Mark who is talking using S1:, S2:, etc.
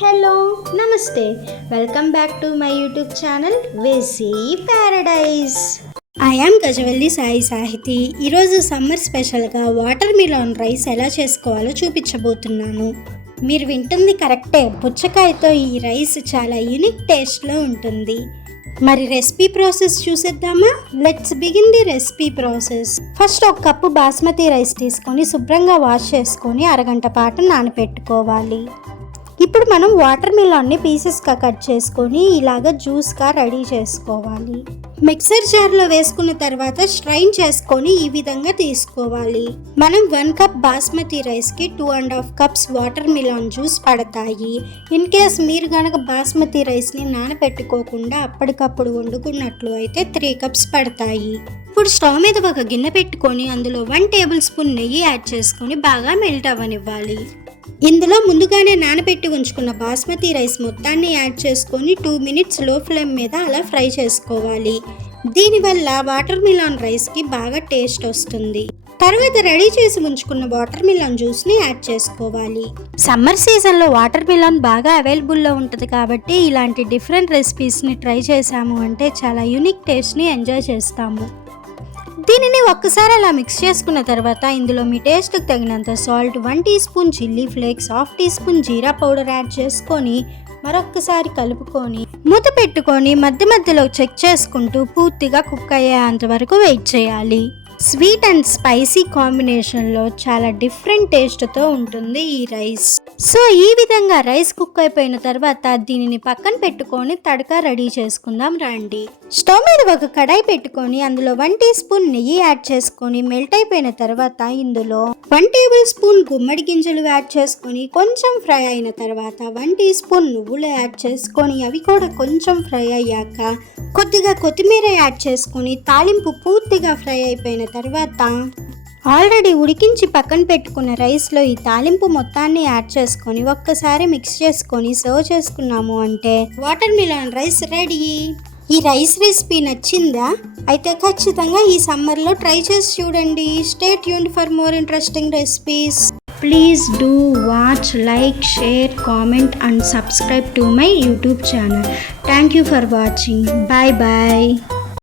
S1: Hello నమస్తే. Welcome back to my YouTube channel వేసీ paradise I Gajavalli Sai Sahiti ఈరోజు summer స్పెషల్గా water melon rice ఎలా చేసుకోవాలో చూపించబోతున్నాను. మీరు వింటుంది కరెక్టే పుచ్చకాయతో ఈ రైస్ చాలా యూనిక్ టేస్ట్లో ఉంటుంది. మరి రెసిపీ ప్రాసెస్ చూసేద్దామా? Let's begin the recipe process first ఒక కప్పు బాస్మతి రైస్ తీసుకొని శుభ్రంగా వాష్ చేసుకొని అరగంట పాటు నానబెట్టుకోవాలి ఇప్పుడు మనం వాటర్ మిలాన్ని పీసెస్గా కట్ చేసుకొని ఇలాగ జ్యూస్గా రెడీ చేసుకోవాలి. మిక్సర్ జార్లో వేసుకున్న తర్వాత స్ట్రైన్ చేసుకొని ఈ విధంగా తీసుకోవాలి. మనం వన్ కప్ బాస్మతి రైస్కి two and half cups watermelon juice పడతాయి. ఇన్ కేస్ మీరు కనుక బాస్మతి రైస్ని నానబెట్టుకోకుండా అప్పటికప్పుడు వండుకున్నట్లు అయితే త్రీ కప్స్ పడతాయి. ఇప్పుడు స్టవ్ మీద ఒక గిన్నె పెట్టుకొని అందులో వన్ టేబుల్ స్పూన్ నెయ్యి యాడ్ చేసుకొని బాగా మెల్ట్ అవ్వనివ్వాలి. ఇందులో ముందుగానే నానబెట్టి ఉంచుకున్న బాస్మతి రైస్ మొత్తాన్ని యాడ్ చేసుకొని టూ మినిట్స్లో ఫ్లేమ్ మీద అలా ఫ్రై చేసుకోవాలి. దీనివల్ల వాటర్ మిలాన్ రైస్కి బాగా టేస్ట్ వస్తుంది. తర్వాత రెడీ చేసి ఉంచుకున్న వాటర్ మిలాన్ జ్యూస్ని యాడ్ చేసుకోవాలి. సమ్మర్ సీజన్లో వాటర్ మిలాన్ బాగా అవైలబుల్లో ఉంటుంది కాబట్టి ఇలాంటి డిఫరెంట్ రెసిపీస్ని ట్రై చేసాము అంటే చాలా యూనిక్ టేస్ట్ని ఎంజాయ్ చేస్తాము. దీనిని ఒక్కసారి అలా మిక్స్ చేసుకున్న తర్వాత ఇందులో మీ టేస్ట్కి తగినంత salt one teaspoon chilli flakes half teaspoon jeera powder add చేసుకొని మరొక్కసారి కలుపుకొని మూత పెట్టుకొని మధ్య మధ్యలో చెక్ చేసుకుంటూ పూర్తిగా కుక్ అయ్యేంత వరకు వెయిట్ చేయాలి. స్వీట్ అండ్ స్పైసీ కాంబినేషన్లో చాలా డిఫరెంట్ టేస్ట్తో ఉంటుంది ఈ రైస్. సో ఈ విధంగా రైస్ కుక్ అయిపోయిన తర్వాత దీనిని పక్కన పెట్టుకొని తడక రెడీ చేసుకుందాం రండి. స్టవ్ మీద ఒక కడాయి పెట్టుకొని అందులో వన్ టీ స్పూన్ నెయ్యి యాడ్ చేసుకొని మెల్ట్ అయిపోయిన తర్వాత ఇందులో వన్ టేబుల్ స్పూన్ గుమ్మడి గింజలు యాడ్ చేసుకొని కొంచెం ఫ్రై అయిన తర్వాత వన్ టీ స్పూన్ నువ్వులు యాడ్ చేసుకొని అవి కూడా కొంచెం ఫ్రై అయ్యాక కొద్దిగా కొత్తిమీర యాడ్ చేసుకొని తాలింపు పూర్తిగా ఫ్రై అయిపోయిన తర్వాత ఆల్రెడీ ఉడికించి పక్కన పెట్టుకున్న రైస్లో ఈ తాలింపు మొత్తాన్ని యాడ్ చేసుకొని ఒక్కసారి మిక్స్ చేసుకొని సర్వ్ చేసుకున్నాము అంటే వాటర్ మిలాన్ రైస్ రెడీ. ఈ రైస్ రెసిపీ నచ్చిందా? అయితే ఖచ్చితంగా ఈ సమ్మర్లో ట్రై చేసి చూడండి. Stay Yoon for more interesting recipes please do watch like share comment and subscribe to my YouTube channel thank you for watching bye bye